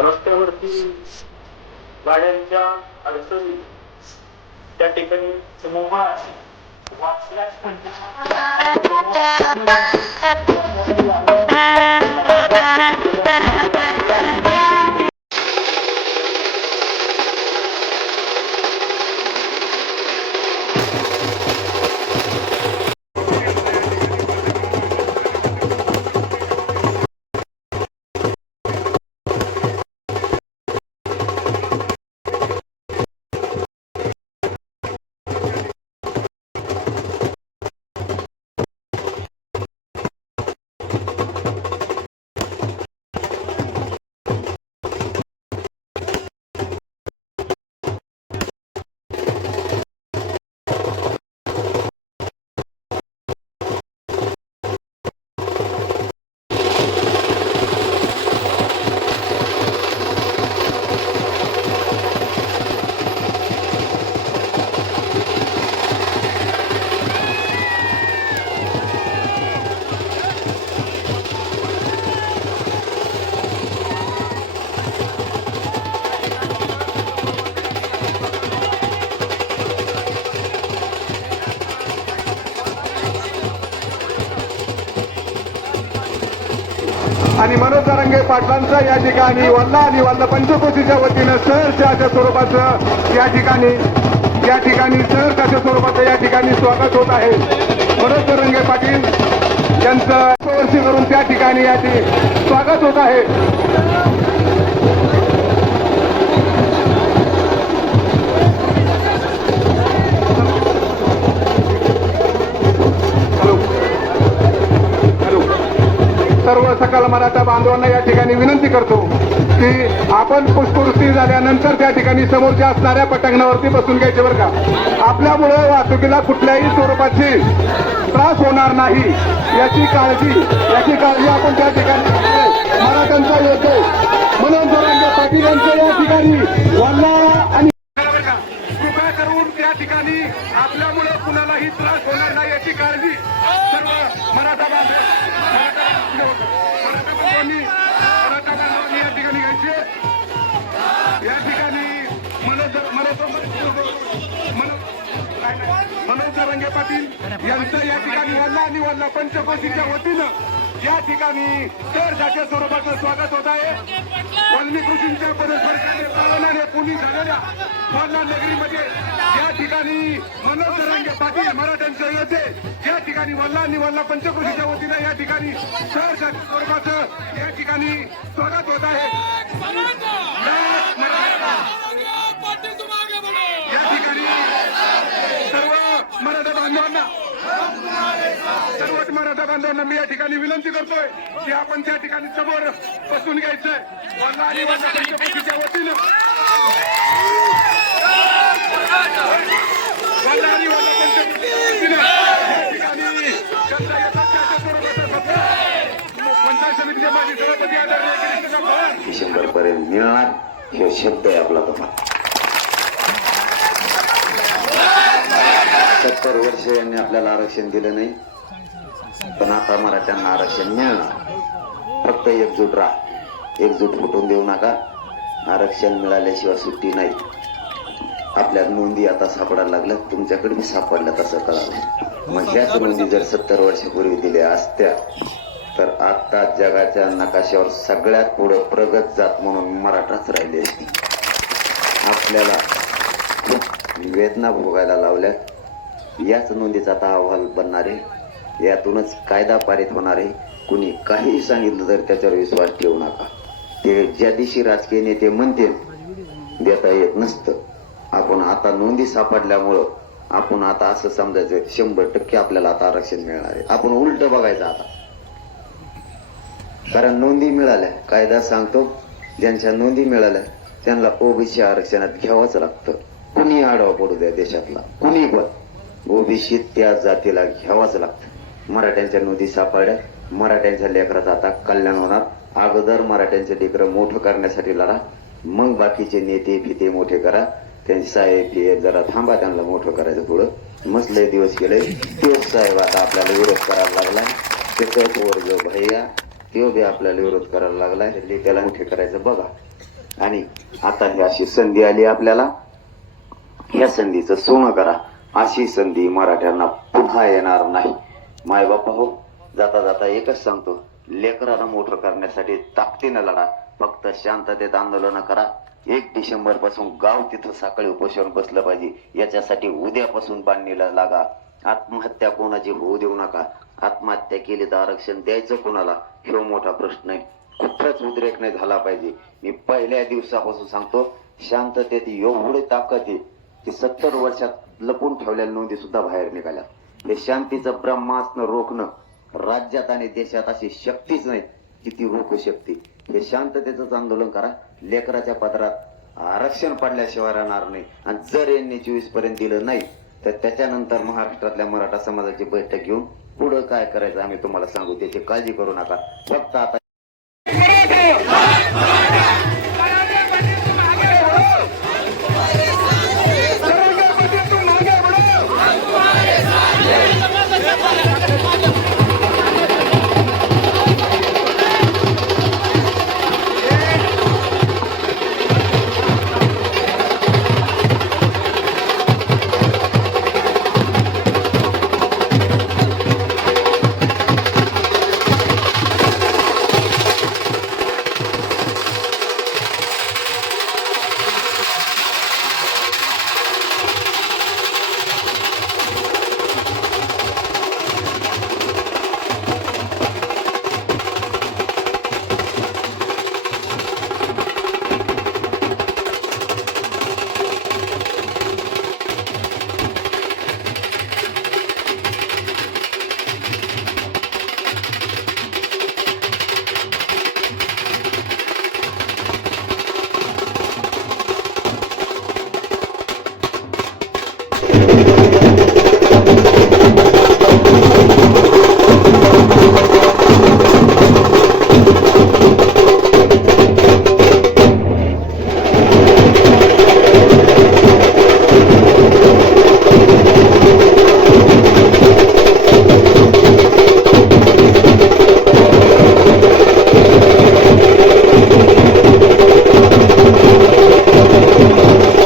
रस्त्यावरती गाड्यांच्या अडचणी त्या ठिकाणी समूह वाचल्यास आणि मनोज रंगे पाटलांचं या ठिकाणी वल्ला आणि वल्ला पंचकोशीच्या वतीनं सहर्षाच्या स्वरूपाचं या ठिकाणी या ठिकाणी सहर्षाच्या स्वरूपाचं या ठिकाणी स्वागत होत आहे. मनोज रंगे पाटील यांचं वर्षी करून त्या ठिकाणी या स्वागत होत आहे. सर्व सकल मराठा बांधवांना या ठिकाणी विनंती करतो की आपण पुष्पवृष्टी झाल्यानंतर त्या ठिकाणी समोरच्या असणाऱ्या पटांगणावरती बसून घ्यायचे बरं का. आपल्यामुळं वाहतुकीला कुठल्याही स्वरूपाची त्रास होणार नाही. याची काळजी याची काळजी आपण त्या ठिकाणी मराठ्यांचा येतो. म्हणून जरांगे पाटील यांचं या ठिकाणी वल्ला आणि कृपया करून त्या ठिकाणी आपल्यामुळे कुणालाही त्रास होणार नाही याची काळजी सर्व मराठा बांधव मराठा मराठा बांधवांनी या ठिकाणी घ्यायचे या ठिकाणी मनोज मनोज मनोज मनोज रंगे पाटील यांचं या ठिकाणी वल्ला आणि वल्ला पंचकोशीच्या वतीनं या ठिकाणी सहर्षाच्या स्वरूपाचं स्वागत होत आहे. वाल्मी कृषींच्या पदस्पर्शाने चालवण्याने पुणी झालेल्या वाल्ला नगरीमध्ये या ठिकाणी मनोज रंगे पाटील मराठ्यांचे योद्धे या ठिकाणी वल्ला आणि वल्ला पंचकृषीच्या वतीनं या ठिकाणी सहर्षाच्या स्वरूपाचं या ठिकाणी स्वागत होत आहे जय मराठा! या ठिकाणी सर्व मराठा बांधवांना सर्व मराठा बांधवांना मी या ठिकाणी विनंती करतोय की आपण त्या ठिकाणी समोर बसून घ्यायचंय. आणि पंचकृषीच्या वतीनं. आणि वतीनं. या ठिकाणी पंचायत समितीचे माजी सभापती आदरणीय मिळणार हे शब्द आहे आपला तो सत्तर वर्ष यांनी आपल्याला आरक्षण दिलं नाही. पण आता मराठ्यांना आरक्षण मिळणार. फक्त एकजूट राहा. एकजूट फुटून देऊ नका. आरक्षण मिळाल्याशिवाय सुट्टी नाही. आपल्या नोंदी आता सापडायला लागल्या तुमच्याकडे मी सापडल्या तसं कळालं. मग ह्याच नोंदी जर सत्तर वर्षापूर्वी दिल्या असत्या तर आता जगाच्या नकाशावर सगळ्यात पुढे प्रगत जात म्हणून मराठाच राहिले असते. आपल्याला खूप वेदना भोगायला लावल्या याच नोंदीचा आता अहवाल बनणार आहे. यातूनच कायदा पारित होणार आहे. कुणी काहीही सांगितलं तर त्याच्यावर विश्वास ठेवू नका. ते ज्या दिवशी राजकीय नेते म्हणते देता येत नसतं. आपण आता नोंदी सापडल्यामुळं आपण आता असं समजायचं शंभर टक्के आपल्याला आता आरक्षण मिळणार आहे. आपण उलट बघायचं आता. कारण नोंदी मिळाल्या कायदा सांगतो ज्यांच्या नोंदी मिळाल्या त्यांना ओबीसी आरक्षणात घ्यावंच लागतं. कुणी आडवा पडू द्या देशातला कुणी पण. ओबीसी त्या जातीला घ्यावाच लागतं. मराठ्यांच्या नोंदी सापडल्या. मराठ्यांच्या लेकराचा आता कल्याण होणार. अगोदर मराठ्यांचे लेकरं मोठं करण्यासाठी लढा. मग बाकीचे नेते भीते मोठे करा. त्यांचे साहेब हे जरा थांबा त्यांना मोठं करायचं पुढं. मस्त लय दिवस गेले. तोच साहेब आता आपल्याला विरोध करायला लागलाय. त्याच वर्ग भैया. तो बी आपल्याला विरोध करायला लागलाय. त्याला मोठे करायचं बघा. आणि आता ही अशी संधी आली आपल्याला. या संधीचं सोनं करा. अशी संधी मराठ्यांना पुन्हा येणार नाही. माय बाप्पा हो जाता जाता एकच सांगतो लेकरांना मोठं करण्यासाठी ताकदीनं लढा फक्त शांततेत आंदोलन करा. एक डिसेंबरपासून गाव तिथं सकाळी उपोषण बसलं पाहिजे याच्यासाठी उद्यापासून बांधणीला लागा. आत्महत्या कोणाची होऊ देऊ नका. आत्महत्या केली तर आरक्षण द्यायचं कोणाला हे मोठा प्रश्न आहे. कुठलाच उद्रेक नाही झाला पाहिजे. मी पहिल्या दिवसापासून सांगतो शांततेत एवढी ताकद आहे की सत्तर वर्षात लपून ठेवलेल्या नोंदी सुद्धा बाहेर निघाल्या. हे शांतीचं ब्रह्मास्त्र रोखणं राज्यात आणि देशात अशी शक्तीच नाही की ती रोखू शकते. हे शांततेच आंदोलन करा. लेकराच्या पत्रात आरक्षण पडल्याशिवाय राहणार नाही. आणि जर यांनी चोवीसपर्यंत दिलं नाही तर त्याच्यानंतर महाराष्ट्रातल्या मराठा समाजाची बैठक घेऊन पुढं काय करायचं आम्ही तुम्हाला सांगू. त्याची काळजी करू नका. फक्त आता